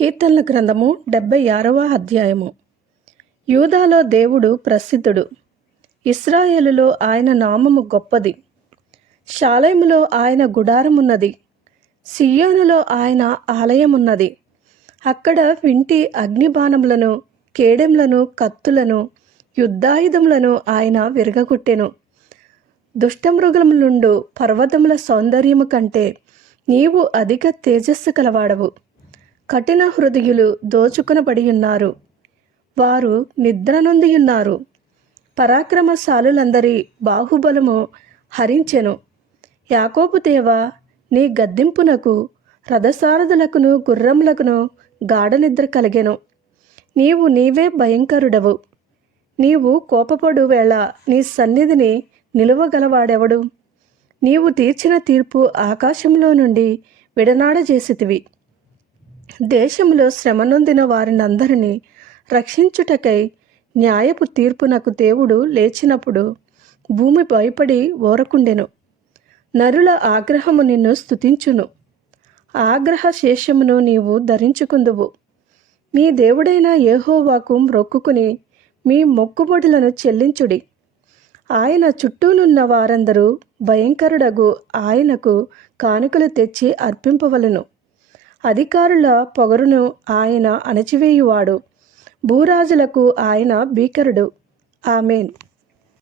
కీర్తనల గ్రంథము డెబ్బై ఆరవ అధ్యాయము. యూదాలో దేవుడు ప్రసిద్ధుడు. ఇస్రాయేలులో ఆయన నామము గొప్పది. శాలయములో ఆయన గుడారమున్నది. సియోనులో ఆయన ఆలయమున్నది. అక్కడ వింటి అగ్నిబాణములను కేడెంలను కత్తులను యుద్ధాయుధములను ఆయన విరగగొట్టెను. దుష్టమృగములుండు పర్వతముల సౌందర్యము కంటే నీవు అధిక తేజస్సు కలవాడవు. కఠిన హృదయులు దోచుకునబడి ఉన్నారు వారు నిద్ర నొందియున్నారు. పరాక్రమశాలులందరి బాహుబలము హరించెను. యాకోబు దేవ నీ గద్దింపునకు రథసారథులకును గుర్రములకును గాఢ నిద్ర కలిగెను. నీవు నీవే భయంకరుడవు. నీవు కోపపడు వేళ నీ సన్నిధిని నిలువగలవాడెవడు? నీవు తీర్చిన తీర్పు ఆకాశంలో నుండి విడనాడజేసితివి. దేశంలో శ్రమనొందిన వారినందరినీ రక్షించుటకై న్యాయపు తీర్పునకు దేవుడు లేచినప్పుడు భూమి భయపడి ఓరకుండెను. నరుల ఆగ్రహము నిన్ను స్తుతించును. ఆగ్రహ శేషమును నీవు ధరించుకుందువు. మీ దేవుడైన ఏహోవాకు మ్రొక్కుకుని మీ మొక్కుబడులను చెల్లించుడి. ఆయన చుట్టూనున్న వారందరూ భయంకరుడగు ఆయనకు కానుకలు తెచ్చి అర్పింపవలను. అధికారుల పొగరును ఆయన అణచివేయువాడు. భూరాజులకు ఆయన భీకరుడు. ఆమెన్.